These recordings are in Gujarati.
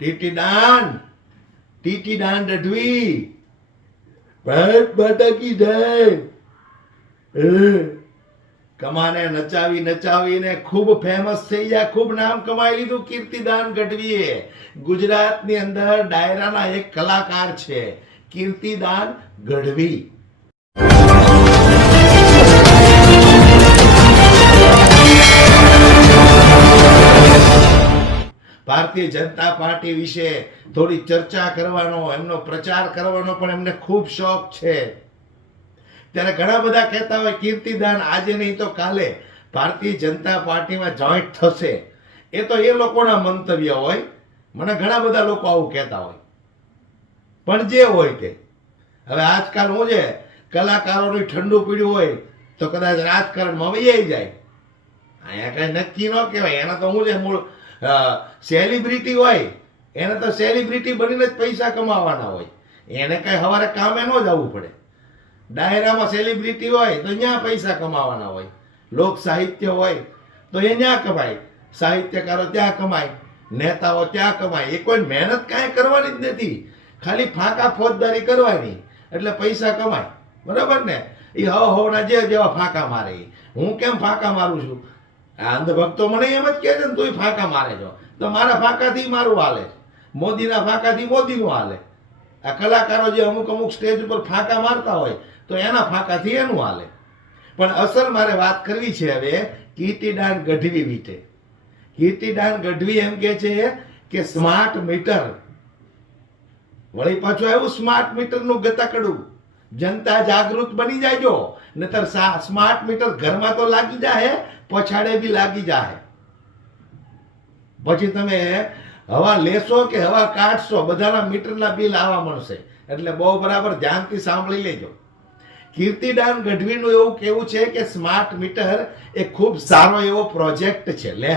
ટીટી દાન ટીટી દાન રઢવી ભારત માતા કી જય કમાને નચાવી નચાવીને ખૂબ ફેમસ થઈ ગયા. ખૂબ નામ કમાઈ લીધું કીર્તિદાન ગઢવીએ. ગુજરાતની અંદર ડાયરાના એક કલાકાર છે. કીર્તિદાન ગઢવી. ભારતીય જનતા પાર્ટી વિશે થોડી ચર્ચા કરવાનો, એમનો પ્રચાર કરવાનો પણ એમને ખૂબ શોખ છે. ત્યારે ઘણા બધા કહેતા હોય, કીર્તિદાન આજે નહીં તો કાલે. ભારતીય જનતા પાર્ટીમાં જોઈન્ટ થશે. એ તો એ લોકોના મંતવ્ય હોય. મને ઘણા બધા લોકો આવું કહેતા હોય. પણ જે હોય તે હવે આજકાલ હું છે, કલાકારોની ઠંડુ પીડ્યું હોય, તો કદાચ રાજકારણમાં વૈયાઈ જાય. અહીંયા કઈ નક્કી ન કહેવાય. એના તો હું છે, મૂળ સેલિબ્રિટી હોય, એને તો સેલિબ્રિટી બનીને જ પૈસા કમાવાના હોય. એને કઈ સવારે કામે ન જવું પડે. ડાયરામાં સેલિબ્રિટી હોય તો ત્યાં પૈસા કમાવાના હોય. લોક સાહિત્ય હોય તો એ ત્યાં કમાય. સાહિત્યકારો ત્યાં કમાય, નેતાઓ ત્યાં કમાય. એ કોઈ મહેનત કાંઈ કરવાની જ નથી. ખાલી ફાંકા ફોજદારી કરવાની, એટલે પૈસા કમાય. બરાબર ને? એ હવ હવના જે જેવા ફાંકા મારે હું કેમ ફાંકા મારું છું? અંધભક્તો મને એમ જ કહે છે ને તું ફાંકા મારે છો તો મારા ફાંકાથી મારું હાલે. મોદીના ફાંકાથી મોદીનું હાલે. આ કલાકારો જે અમુક અમુક સ્ટેજ ઉપર ફાંકા મારતા હોય, તો એના ફાંકાથી એનું હાલે. પણ અસલ મારે વાત કરવી છે હવે કીર્તિદાન ગઢવી વિશે કીર્તિદાન ગઢવી એમ કે છે કે સ્માર્ટ મીટર વળી પાછું આવ્યું સ્માર્ટ મીટરનું ગતકડું. જનતા જાગૃત બની જાયજો. નતર સ્માર્ટ મીટર ઘરમાં તો લાગી જાય પછાડે બી લાગી જાય પછી તમે હવા લેશો કે હવા કાઢશો, બધાના મીટરના બિલ આવવા મળશે. એટલે બહુ બરાબર ધ્યાનથી સાંભળી લેજો. કીર્તિદાન ગઢવીનું એવું કેવું છે કે સ્માર્ટ મીટર એ ખૂબ સારો એવો પ્રોજેક્ટ છે. લે.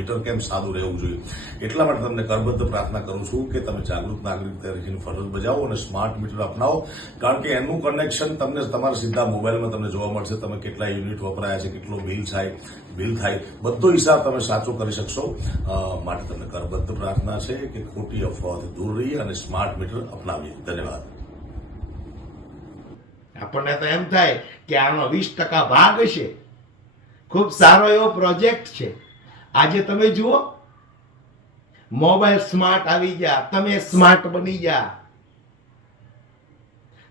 મીટર કેમ સાદું રહેવું જોઈએ? એટલા માટે તમને કરબદ્ધ પ્રાર્થના કરું છું કે તમે જાગૃત નાગરિક તરીકેની ફરજ બજાવો અને સ્માર્ટ મીટર અપનાવો. કારણ કે એનું કનેક્શન તમને તમારા સીધા મોબાઈલમાં તમને જોવા મળશે. તમે કેટલા યુનિટ વપરાયા છે, કેટલો બિલ થાય બિલ થાય. બધો હિસાબ તમે સાચો કરી શકશો. માટે તમને કરબદ્ધ પ્રાર્થના છે કે ખોટી અફવાઓથી દૂર રહીએ અને સ્માર્ટ મીટર અપનાવીએ. ધન્યવાદ. આપણને તો એમ થાય કે આનો વીસ ટકા ભાગ છે. ખૂબ સારો એવો પ્રોજેક્ટ છે. આજે તમે જુઓ, મોબાઈલ સ્માર્ટ આવી ગયા, તમે સ્માર્ટ બની ગયા.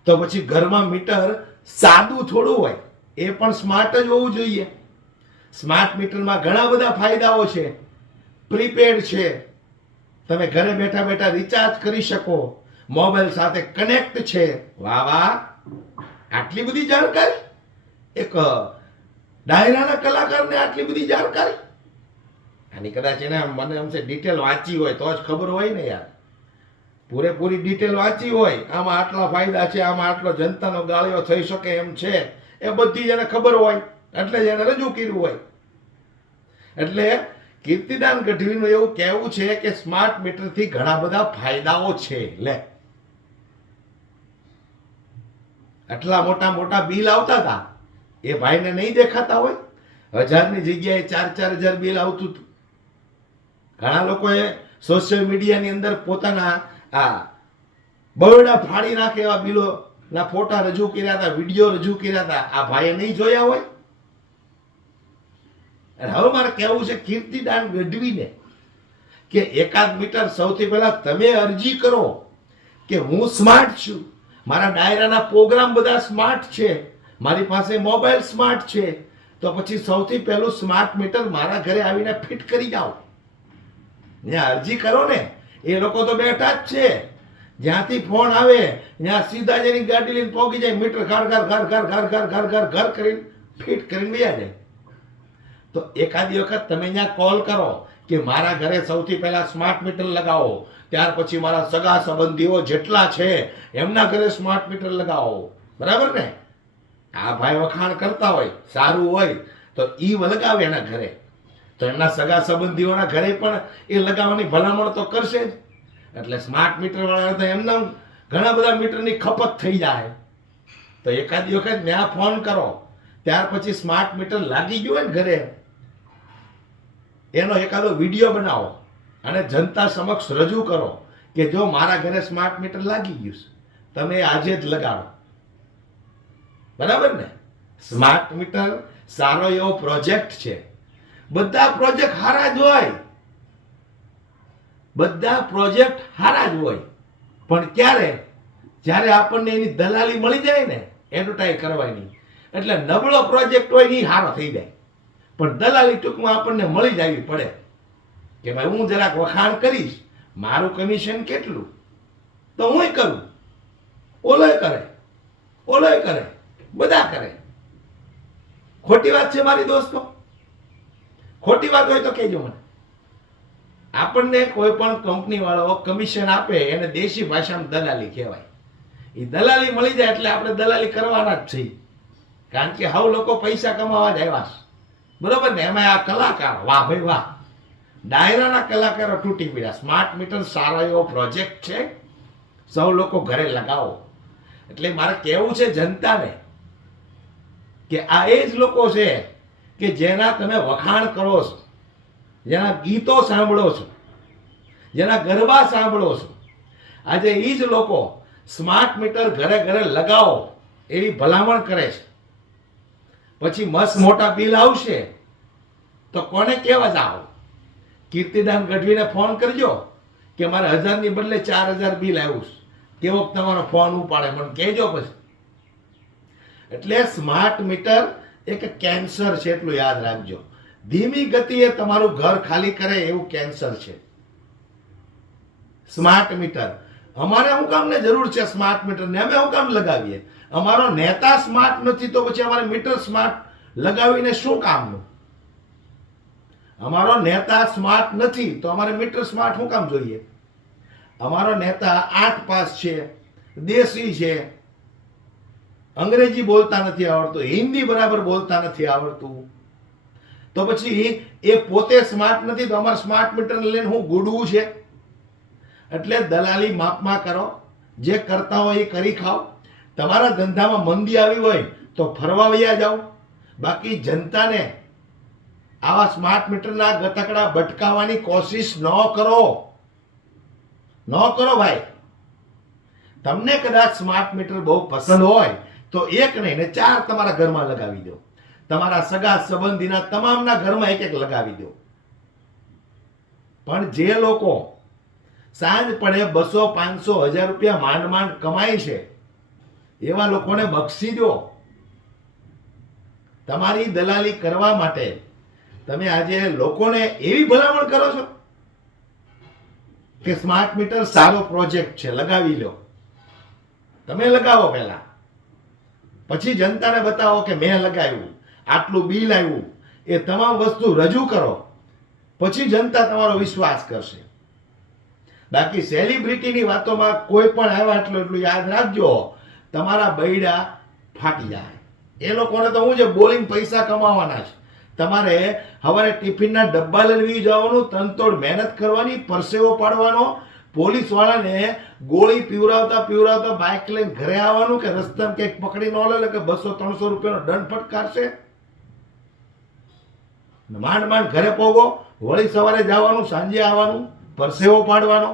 તો પછી ઘરમાં મીટર સાદું થોડું હોય, એ પણ સ્માર્ટ જ હોવું જોઈએ. સ્માર્ટ મીટરમાં ઘણા બધા ફાયદાઓ છે. પ્રીપેડ છે. તમે ઘરે બેઠા બેઠા રિચાર્જ કરી શકો. મોબાઈલ સાથે કનેક્ટ છે. વાહ વાહ. આટલી બધી જાણકારી? એક ડાયરાના કલાકારને આટલી બધી જાણકારી? આની કદાચ એને મને એમ છે ડિટેલ વાંચી હોય તો જ ખબર હોય ને યાર. પૂરેપૂરી ડિટેલ વાંચી હોય, આમાં આટલા ફાયદા છે, આમાં આટલો જનતાનો ગાળિયો થઈ શકે એમ છે, એ બધી જ એને ખબર હોય, એટલે જ એને રજૂ કર્યું હોય. એટલે કીર્તિદાન ગઢવીનું એવું કહેવું છે કે સ્માર્ટ મીટરથી ઘણા બધા ફાયદાઓ છે, લે. આટલા મોટા મોટા બિલ આવતા હતા, એ ભાઈને નહીં દેખાતા હોય. હજારની જગ્યાએ ચાર ચાર હજાર બિલ આવતું હતું. ઘણા લોકોએ સોશિયલ મીડિયાની અંદર પોતાના આ બરડા ફાડી નાખે એવા બિલો ના ફોટા રજૂ કર્યા હતા વીડિયો રજૂ કર્યા હતા. આ ભાઈએ નહીં જોયા હોય? હવે મારે કહેવું છે, કીર્તિદાન ગઢવીને કે એકાદ મીટર સૌથી પહેલા તમે અરજી કરો કે હું સ્માર્ટ છું. મારા ડાયરાના પ્રોગ્રામ બધા સ્માર્ટ છે. મારી પાસે મોબાઈલ સ્માર્ટ છે. તો પછી સૌથી પહેલું સ્માર્ટ મીટર મારા ઘરે આવીને ફિટ કરી જાઓ. ત્યાં અરજી કરો ને. એ લોકો તો બેઠા જ છે. જ્યાંથી ફોન આવે, ત્યાં સીધા જેની ગાડી લઈને પહોંચી જાય, મીટર ઘર ઘર ઘર ઘર ઘર ઘર ઘર ઘર ઘર કરીને ફિટ કરીને બે જાય. તો એકાદી વખત તમે ત્યાં કોલ કરો કે મારા ઘરે સૌથી પહેલાં સ્માર્ટ મીટર લગાવો, ત્યાર પછી મારા સગા સંબંધીઓ જેટલા છે, એમના ઘરે સ્માર્ટ મીટર લગાવો. બરાબર ને? આ ભાઈ વખાણ કરતા હોય, સારું હોય, તો ઈ લગાવે એના ઘરે. તો એમના સગા સંબંધીઓના ઘરે પણ એ લગાવવાની ભલામણ તો કરશે જ. એટલે સ્માર્ટ મીટર વાળા તો એમના ઘણા બધા મીટરની ખપત થઈ જાય. તો એકાદ વખત ત્યાં ફોન કરો ત્યાર પછી સ્માર્ટ મીટર લાગી ગયું હોય ને ઘરે એનો એકાદો વીડિયો બનાવો અને જનતા સમક્ષ રજૂ કરો કે જો મારા ઘરે સ્માર્ટ મીટર લાગી ગયું છે તમે આજે જ લગાડો બરાબર ને? સ્માર્ટ મીટર સારો એવો પ્રોજેક્ટ છે. બધા પ્રોજેક્ટ હારા જ હોય. બધા પ્રોજેક્ટ હારા જ હોય. પણ ક્યારે? જ્યારે આપણને એની દલાલી મળી જાય ને એડવર્ટાઈઝ કરવાની એટલે નબળો પ્રોજેક્ટ હોય એ હારો થઈ જાય. પણ દલાલી ટૂંકમાં આપણને મળી જવી પડે. કે ભાઈ, હું જરાક વખાણ કરીશ, મારું કમિશન કેટલું? તો હું કરું. ઓલોય કરે. ઓલોય કરે. બધા કરે. ખોટી વાત છે મારી દોસ્તો? ખોટી વાત હોય તો કહેજો મને. આપણને કોઈ પણ કંપની વાળો કમિશન આપે એને દેશી ભાષામાં દલાલી કહેવાય. એ દલાલી મળી જાય એટલે આપણે દલાલી કરવાના જ છીએ. કારણ કે હવે લોકો પૈસા કમાવા જ આવ્યા છે. બરોબર ને? એમાં આ કલાકાર, વાહ ભાઈ વાહ. ડાયરાના કલાકારો તૂટી પડ્યા. સ્માર્ટ મીટર સારો એવો પ્રોજેક્ટ છે. સૌ લોકો ઘરે લગાવો. એટલે મારે કહેવું છે જનતાને કે આ એ જ લોકો છે કે જેના તમે વખાણ કરો છો, જેના ગીતો સાંભળો છો, જેના ગરબા સાંભળો છો. આજે એ જ લોકો સ્માર્ટ મીટર ઘરે ઘરે લગાવો, એવી ભલામણ કરે છે. પછી મસ્ત મોટા બિલ આવશે, તો કોને કહેવા જાઓ કીર્તિદાન ગઢવીને ફોન કરજો કે મારે હજારની બદલે ચાર હજાર બિલ આવ્યું છે. કેવો તમારો ફોન ઉપાડે, મને કહેજો પછી. એટલે સ્માર્ટ મીટર એક કેન્સર છે એટલું યાદ રાખજો. ધીમી ગતિએ તમારું ઘર ખાલી કરે એવું કેન્સર છે. Smart meter. અમારે શું કામને જરૂર છે સ્માર્ટ મીટર? ને અમે શું કામ લગાવીએ? અમારો નેતા સ્માર્ટ નથી તો પછી અમારે મીટર સ્માર્ટ લગાવીને શું કામનું? અમારો નેતા સ્માર્ટ નથી તો અમારે મીટર સ્માર્ટ શું કામ જોઈએ? અમારો નેતા આઠ પાસ છે, દેશી છે અંગ્રેજી બોલતા નથી આવડતું, હિન્દી બરાબર બોલતા નથી આવડતું. તો પછી એ પોતે સ્માર્ટ નથી, તો અમારે સ્માર્ટ મીટર લઈને હું ગુડવું છે? એટલે દલાલી માપમાં કરો, જે કરતા હોય એ કરી ખાઓ. તમારા ધંધામાં મંદી આવી હોય તો ફરવા વયા જાઓ. બાકી જનતાને આવા સ્માર્ટ મીટરના ગતકડા ભટકાવવાની કોશિશ ન કરો. ન કરો ભાઈ. તમને કદાચ સ્માર્ટ મીટર બહુ પસંદ હોય તો એક નહીં, ને ચાર તમારા ઘરમાં લગાવી દો. તમારા સગા સંબંધીના તમામના ઘરમાં એક એક લગાવી દો. પણ જે લોકો સાંજ પડે બસો, પાંચસો, હજાર રૂપિયા માંડ માંડ કમાય છે, એવા લોકોને બક્ષી દો. તમારી દલાલી કરવા માટે તમે આજે લોકોને એવી ભલામણ કરો છો કે સ્માર્ટ મીટર સારો પ્રોજેક્ટ છે, લગાવી લો. તમે લગાવો પહેલા. પછી જનતાને બતાવો કે મેં લગાવ્યું, આટલું બિલ આવ્યું, એ તમામ વસ્તુ રજૂ કરો. પછી જનતા તમારો વિશ્વાસ કરશે. બાકી સેલિબ્રિટીની વાતોમાં કોઈ પણ આવ્યા એટલું એટલું યાદ રાખજો, તમારા બૈડા ફાટી જાય. એ લોકોને તો હું છે બોલિંગ પૈસા કમાવાના છે. તમારે હવારે ટિફિનના ડબ્બા લઈ જવાનું, તનતોડ મહેનત કરવાની, પરસેવો પાડવાનો પોલીસ વાળાને ગોળી પીવરાવતા પીવરાવતા બાઇક લઈને ઘરે આવવાનું કે રસ્તામાં કંઈક પકડી ન લે કે બસો ત્રણસો રૂપિયાનો દંડ ફટકારશે? માંડ માંડ ઘરે પોગો, વળી સવારે જવાનું, સાંજે આવવાનું, પરસેવો પાડવાનો.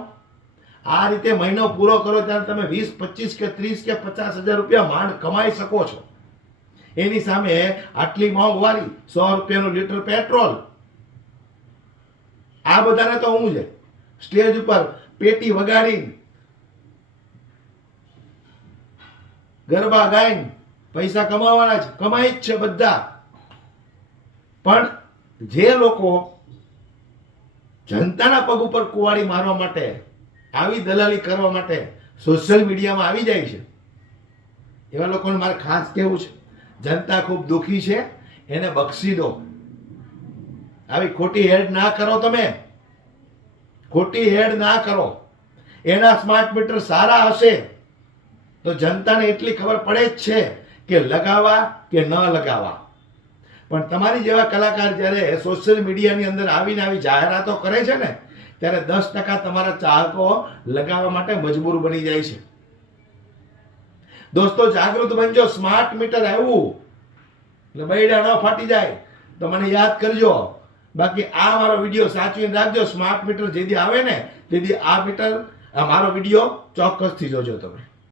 આ રીતે મહિનો પૂરો કરો ત્યારે તમે વીસ, પચીસ કે ત્રીસ કે પચાસ હજાર રૂપિયા માંડ કમાઈ શકો છો. એની સામે આટલી મોંઘવારી સો રૂપિયાનું લીટર પેટ્રોલ. આ બધાને તો હું છે. સ્ટેજ ઉપર પેટી વગાડીને, ગરબા ગાઈને પૈસા કમાવાના છે. કમાઈ જ છે બધા. પણ જે લોકો જનતાના પગ ઉપર કુવાડી મારવા માટે, આવી દલાલી કરવા માટે સોશિયલ મીડિયામાં આવી જાય છે, એવા લોકોને મારે ખાસ કહેવું છે. જનતા ખૂબ દુઃખી છે. એને બક્ષી દો. આવી ખોટી હેડ ના કરો તમે. ખોટી હેડ ના કરો. એના સ્માર્ટ મીટર સારા હશે. તો જનતાને એટલી ખબર પડે જ છે કે લગાવવા કે ન લગાવવા. પણ તમારી જેવા કલાકાર જ્યારે સોશિયલ મીડિયાની અંદર આવીને આવી જાહેરાતો કરે છે ને, ત્યારે દસ ટકા તમારા ચાહકો લગાવવા માટે મજબૂર બની જાય છે. દોસ્તો, જાગૃત બનજો સ્માર્ટ મીટર આવ્યું. એટલે બૈડા ન ફાટી જાય. તો મને યાદ કરજો બાકી આ મારો વીડિયો સાચવીને રાખજો. સ્માર્ટ મીટર જેથી આવે ને, તેથી આ મીટર આ મારો વીડિયો ચોક્કસથી જોજો તમે.